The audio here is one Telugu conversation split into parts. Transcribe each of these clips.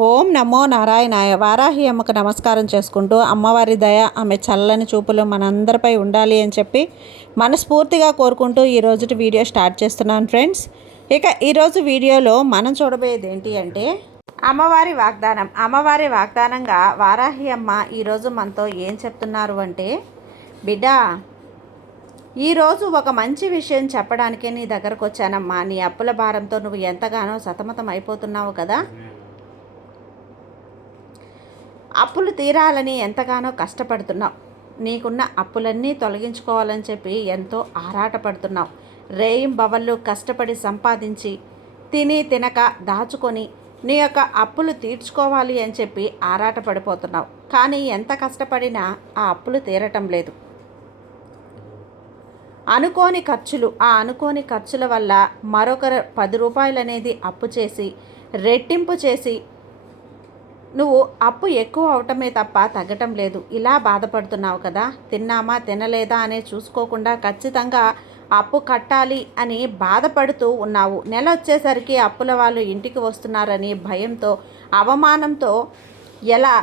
ఓం నమో నారాయణాయ. వారాహి అమ్మకు నమస్కారం చేసుకుంటూ అమ్మవారి దయ, ఆమె చల్లని చూపులు మనందరిపై ఉండాలి అని చెప్పి మనస్ఫూర్తిగా కోరుకుంటూ ఈరోజు వీడియో స్టార్ట్ చేస్తున్నాను ఫ్రెండ్స్. ఇక ఈరోజు వీడియోలో మనం చూడబోయేది ఏంటి అంటే అమ్మవారి వాగ్దానంగా వారాహి అమ్మ ఈరోజు మనతో ఏం చెప్తున్నారు అంటే, బిడ్డ, ఈరోజు ఒక మంచి విషయం చెప్పడానికే నీ దగ్గరకు వచ్చానమ్మా. నీ అప్పుల భారంతో నువ్వు ఎంతగానో సతమతం అయిపోతున్నావు కదా. అప్పులు తీరాలని ఎంతగానో కష్టపడుతున్నావు. నీకున్న అప్పులన్నీ తొలగించుకోవాలని చెప్పి ఎంతో ఆరాటపడుతున్నావు. రేయింబవళ్ళు కష్టపడి సంపాదించి తిని తినక దాచుకొని నీ యొక్క అప్పులు తీర్చుకోవాలి అని చెప్పి ఆరాటపడిపోతున్నావు. కానీ ఎంత కష్టపడినా ఆ అప్పులు తీరటం లేదు. అనుకోని ఖర్చుల వల్ల మరొక 10 రూపాయలు అనేది అప్పు చేసి రెట్టింపు చేసి నువ్వు అప్పు ఎక్కువ అవటమే తప్ప తగ్గటం లేదు. ఇలా బాధపడుతున్నావు కదా. తిన్నామా తినలేదా అనే చూసుకోకుండా ఖచ్చితంగా అప్పు కట్టాలి అని బాధపడుతూ ఉన్నావు. నెల వచ్చేసరికి అప్పుల వాళ్ళు ఇంటికి వస్తున్నారని భయంతో, అవమానంతో ఎలా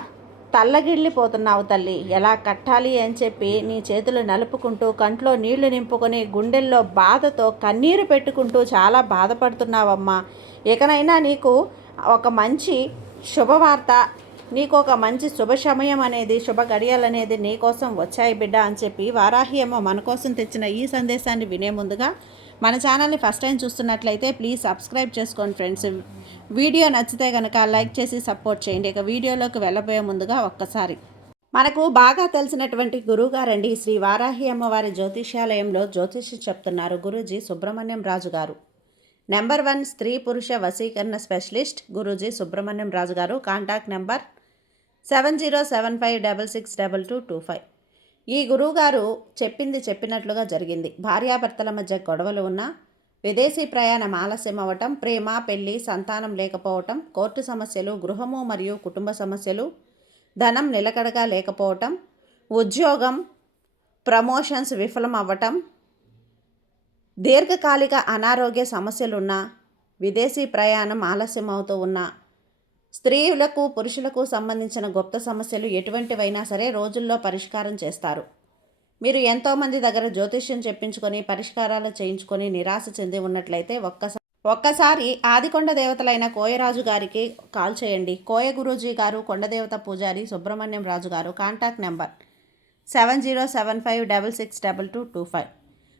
తల్లగిల్లిపోతున్నావు తల్లి. ఎలా కట్టాలి అని చెప్పి నీ చేతులు నలుపుకుంటూ, కంట్లో నీళ్లు నింపుకొని, గుండెల్లో బాధతో కన్నీరు పెట్టుకుంటూ చాలా బాధపడుతున్నావమ్మా. ఇకనైనా నీకు ఒక మంచి శుభవార్త, నీకు ఒక మంచి శుభ సమయం అనేది, శుభ గడియలు అనేది నీకోసం వచ్చాయి బిడ్డ అని చెప్పి వారాహి అమ్మ మన కోసం తెచ్చిన ఈ సందేశాన్ని వినే ముందుగా మన ఛానల్ని ఫస్ట్ టైం చూస్తున్నట్లయితే ప్లీజ్ సబ్స్క్రైబ్ చేసుకోండి ఫ్రెండ్స్. వీడియో నచ్చితే కనుక లైక్ చేసి సపోర్ట్ చేయండి. ఇక వీడియోలోకి వెళ్ళబోయే ముందుగా ఒక్కసారి మనకు బాగా తెలిసినటువంటి గురువుగారండి, శ్రీ వారాహి అమ్మవారి జ్యోతిష్యాలయంలో జ్యోతిష్యం చెప్తున్నారు గురూజీ సుబ్రహ్మణ్యం రాజు గారు. నెంబర్ 1 స్త్రీ పురుష వశీకరణ స్పెషలిస్ట్ గురూజీ సుబ్రహ్మణ్యం రాజు గారు. Contact number 7075662225. ఈ గురువుగారు చెప్పింది చెప్పినట్లుగా జరిగింది. భార్యాభర్తల మధ్య గొడవలు ఉన్నా, విదేశీ ప్రయాణం ఆలస్యం అవ్వటం, ప్రేమ, పెళ్లి, సంతానం లేకపోవటం, కోర్టు సమస్యలు, గృహము మరియు కుటుంబ సమస్యలు, ధనం నిలకడగా లేకపోవటం, ఉద్యోగం ప్రమోషన్స్ విఫలం అవ్వటం, దీర్ఘకాలిక అనారోగ్య సమస్యలున్నా, విదేశీ ప్రయాణం ఆలస్యం అవుతూ ఉన్నా, స్త్రీలకు పురుషులకు సంబంధించిన గుప్త సమస్యలు ఎటువంటివైనా సరే రోజుల్లో పరిష్కారం చేస్తారు. మీరు ఎంతోమంది దగ్గర జ్యోతిష్యం చెప్పించుకొని పరిష్కారాలు చేయించుకొని నిరాశ చెంది ఉన్నట్లయితే ఒక్కసారి ఆదికొండ దేవతలైన కోయరాజు గారికి కాల్ చేయండి. కోయ గురూజీ గారు, కొండదేవత పూజారి సుబ్రహ్మణ్యం రాజు గారు. Contact number 7075662225.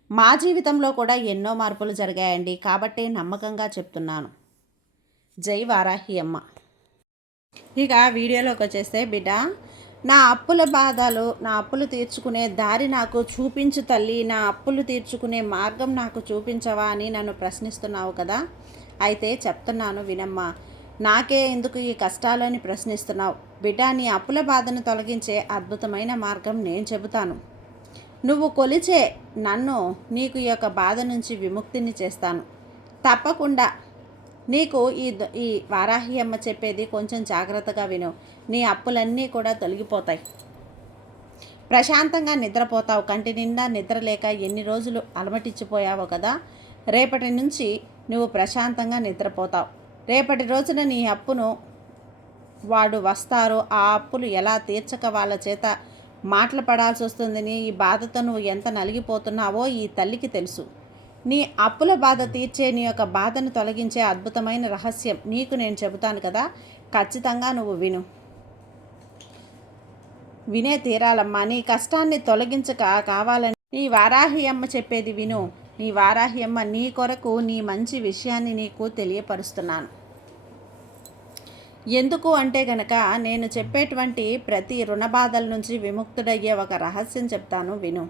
మా జీవితంలో కూడా ఎన్నో మార్పులు జరిగాయండి, కాబట్టి నమ్మకంగా చెప్తున్నాను. జై వారాహి అమ్మ. ఇక వీడియోలోకి వచ్చేస్తే, బిడ్డ, నా అప్పులు తీర్చుకునే దారి నాకు చూపించు తల్లి. నా అప్పులు తీర్చుకునే మార్గం నాకు చూపించవా అని నన్ను ప్రశ్నిస్తున్నావు కదా. అయితే చెప్తున్నాను వినమ్మా. నాకే ఎందుకు ఈ కష్టాలని ప్రశ్నిస్తున్నావు? బిడ్డ, నీ అప్పుల బాధను తొలగించే అద్భుతమైన మార్గం నేను చెబుతాను. నువ్వు కొలిచే నన్ను నీకు ఈ యొక్క బాధ నుంచి విముక్తిని చేస్తాను. తప్పకుండా నీకు ఈ వారాహి అమ్మ చెప్పేది కొంచెం జాగ్రత్తగా విను. నీ అప్పులన్నీ కూడా తొలగిపోతాయి. ప్రశాంతంగా నిద్రపోతావు. కంటి నిండా నిద్రలేక ఎన్ని రోజులు అలమటించిపోయావో కదా. రేపటి నుంచి నువ్వు ప్రశాంతంగా నిద్రపోతావు. రేపటి రోజున నీ అప్పును వాడు వస్తారో ఆ అప్పులు ఎలా తీర్చక వాళ్ళ చేత మాటలు పడాల్సి వస్తుంది. ఈ బాధతో నువ్వు ఎంత నలిగిపోతున్నావో ఈ తల్లికి తెలుసు. నీ అప్పుల బాధ తీర్చే, నీ యొక్క బాధను తొలగించే అద్భుతమైన రహస్యం నీకు నేను చెబుతాను కదా. ఖచ్చితంగా నువ్వు వినే తీరాలమ్మా. నీ కష్టాన్ని తొలగించక కావాలని నీ వారాహి అమ్మ చెప్పేది విను. నీ వారాహి అమ్మ నీ కొరకు నీ మంచి విషయాన్ని నీకు తెలియపరుస్తున్నాను. ఎందుకు అంటే గనక, నేను చెప్పేటువంటి ప్రతి రుణ బాధల నుంచి విముక్తుడయ్యే ఒక రహస్యం చెప్తాను విను.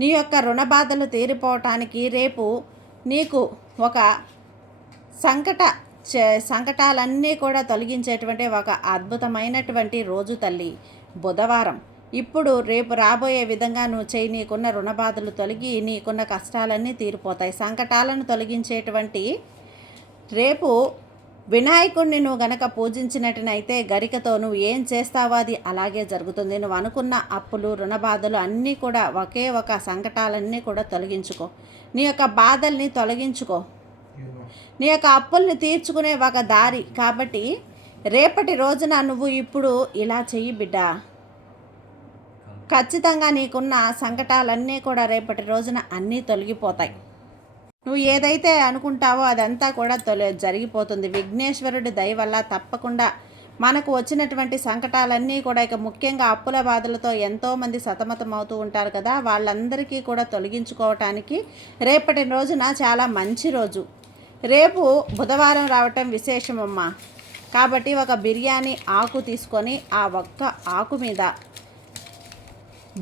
నీ యొక్క రుణ బాధలు తీరిపోవటానికి రేపు నీకు ఒక సంకటాలన్నీ కూడా తొలగించేటువంటి ఒక అద్భుతమైనటువంటి రోజు తల్లి, బుధవారం. ఇప్పుడు రేపు రాబోయే విధంగా నువ్వు చేయి. నీకున్న రుణ బాధలు తొలగి నీకున్న కష్టాలన్నీ తీరిపోతాయి. సంకటాలను తొలగించేటువంటి రేపు వినాయకుడిని నువ్వు గనక పూజించినట్టునైతే గరికతో నువ్వు ఏం చేస్తావో అది అలాగే జరుగుతుంది. నువ్వు అనుకున్న అప్పులు, రుణ బాధలు అన్నీ కూడా ఒకే ఒక సంకటాలన్నీ కూడా తొలగించుకో. నీ యొక్క బాధల్ని తొలగించుకో. నీ యొక్క అప్పుల్ని తీర్చుకునే ఒక దారి. కాబట్టి రేపటి రోజున నువ్వు ఇప్పుడు ఇలా చెయ్యి బిడ్డ. ఖచ్చితంగా నీకున్న సంకటాలన్నీ కూడా రేపటి రోజున అన్నీ తొలగిపోతాయి. నువ్వు ఏదైతే అనుకుంటావో అదంతా కూడా జరిగిపోతుంది. విఘ్నేశ్వరుడి దయ వల్ల తప్పకుండా మనకు వచ్చినటువంటి సంకటాలన్నీ కూడా, ఇక ముఖ్యంగా అప్పుల బాధలతో ఎంతోమంది సతమతం అవుతూ ఉంటారు కదా, వాళ్ళందరికీ కూడా తొలగించుకోవటానికి రేపటి రోజున చాలా మంచి రోజు. రేపు బుధవారం రావటం విశేషమమ్మా. కాబట్టి ఒక బిర్యానీ ఆకు తీసుకొని ఆ ఒక్క ఆకు మీద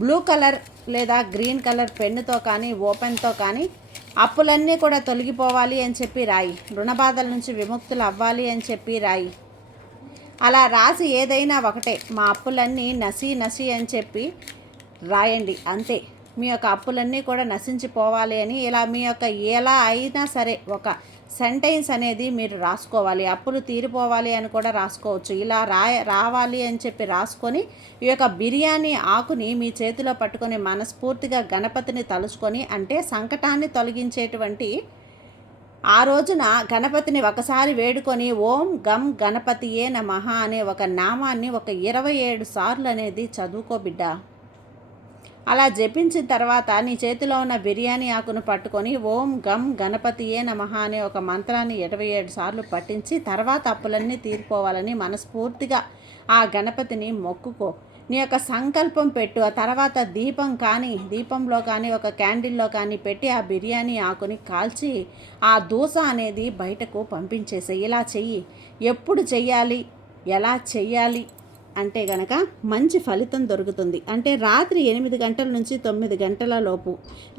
బ్లూ కలర్ లేదా గ్రీన్ కలర్ పెన్నుతో కానీ ఓపెన్తో కానీ అప్పులన్నీ కూడా తొలగిపోవాలి అని చెప్పి రాయి. రుణబాధల నుంచి విముక్తులు అవ్వాలి అని చెప్పి రాయి. అలా రాసి ఏదైనా ఒకటే, మా అప్పులన్నీ నసి అని చెప్పి రాయండి. అంతే. మీ యొక్క అప్పులన్నీ కూడా నశించిపోవాలి అని ఇలా మీ యొక్క ఎలా అయినా సరే ఒక సెంటెన్స్ అనేది మీరు రాసుకోవాలి. అప్పులు తీరిపోవాలి అని కూడా రాసుకోవచ్చు. ఇలా రావాలి అని చెప్పి రాసుకొని ఈ యొక్క బిర్యానీ ఆకుని మీ చేతిలో పట్టుకొని మనస్ఫూర్తిగా గణపతిని తలుచుకొని, అంటే సంకటాన్ని తొలగించేటువంటి ఆ రోజున గణపతిని ఒకసారి వేడుకొని ఓం గం గణపతియే నమః అనే ఒక నామాన్ని ఒక 27 సార్లు అనేది చదువుకో బిడ్డ. అలా జపించిన తర్వాత నీ చేతిలో ఉన్న బిర్యానీ ఆకును పట్టుకొని ఓం గం గణపతియే నమః అనే ఒక మంత్రాన్ని 27 సార్లు పఠించి తర్వాత అప్పులన్నీ తీరిపోవాలని మనస్ఫూర్తిగా ఆ గణపతిని మొక్కుకో. నీ యొక్క సంకల్పం పెట్టు. ఆ తర్వాత దీపంలో కానీ ఒక క్యాండిల్లో కానీ పెట్టి ఆ బిర్యానీ ఆకుని కాల్చి ఆ దూస అనేది బయటకు పంపించేసాయి. ఇలా చెయ్యి. ఎప్పుడు చెయ్యాలి, ఎలా చెయ్యాలి అంటే గనక మంచి ఫలితం దొరుకుతుంది. అంటే రాత్రి 8 గంటల నుంచి 9 గంటల లోపు,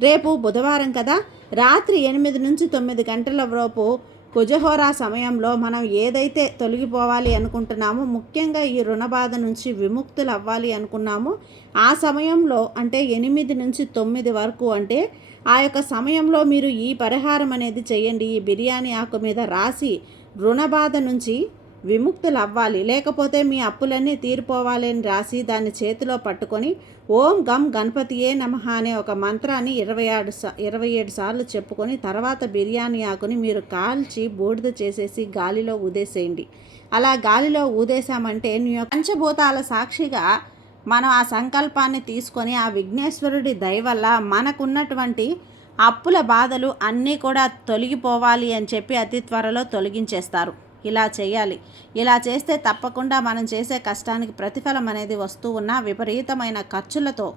రేపు బుధవారం కదా, రాత్రి 8 నుంచి 9 గంటల లోపు కుజహోరా సమయంలో మనం ఏదైతే తొలగిపోవాలి అనుకుంటున్నామో, ముఖ్యంగా ఈ రుణబాధ నుంచి విముక్తులు అవ్వాలి అనుకున్నామో ఆ సమయంలో, అంటే 8 నుంచి 9 వరకు, అంటే ఆ యొక్క సమయంలో మీరు ఈ పరిహారం అనేది చేయండి. ఈ బిర్యానీ ఆకు మీద రాసి రుణబాధ నుంచి విముక్తులు అవ్వాలి, లేకపోతే మీ అప్పులన్నీ తీరిపోవాలి అని రాసి దాన్ని చేతిలో పట్టుకొని ఓం గం గణపతియే నమః అనే ఒక మంత్రాన్ని 27 సార్లు చెప్పుకొని తర్వాత బిర్యానీ ఆకుని మీరు కాల్చి బూడిద చేసేసి గాలిలో ఊదేసేయండి. అలా గాలిలో ఊదేశామంటే నీ యొక్క పంచభూతాల సాక్షిగా మనం ఆ సంకల్పాన్ని తీసుకొని ఆ విఘ్నేశ్వరుడి దయ వల్ల మనకున్నటువంటి అప్పుల బాధలు అన్నీ కూడా తొలగిపోవాలి అని చెప్పి అతి త్వరలో తొలగించేస్తారు. ఇలా చేయాలి. ఇలా చేస్తే తప్పకుండా మనం చేసే కష్టానికి ప్రతిఫలం అనేది వస్తూ ఉన్న విపరీతమైన ఖర్చులతో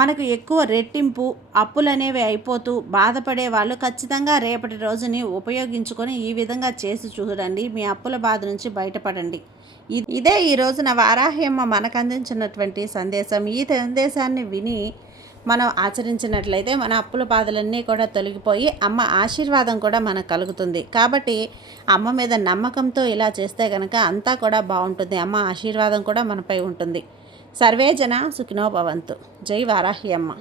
మనకు ఎక్కువ రెట్టింపు అప్పులనేవి అయిపోతూ బాధపడే వాళ్ళు ఖచ్చితంగా రేపటి రోజుని ఉపయోగించుకొని ఈ విధంగా చేసి చూడండి. మీ అప్పుల బాధ నుంచి బయటపడండి. ఇదే ఈ రోజున వారాహ్యమ్మ మనకు అందించినటువంటి సందేశం. ఈ సందేశాన్ని విని మనం ఆచరించినట్లయితే మన అప్పుల బాధలన్నీ కూడా తొలగిపోయి అమ్మ ఆశీర్వాదం కూడా మనకు కలుగుతుంది. కాబట్టి అమ్మ మీద నమ్మకంతో ఇలా చేస్తే కనుక అంతా కూడా బాగుంటుంది. అమ్మ ఆశీర్వాదం కూడా మనపై ఉంటుంది. సర్వేజన సుఖినో భవంతు. జై వారాహి అమ్మ.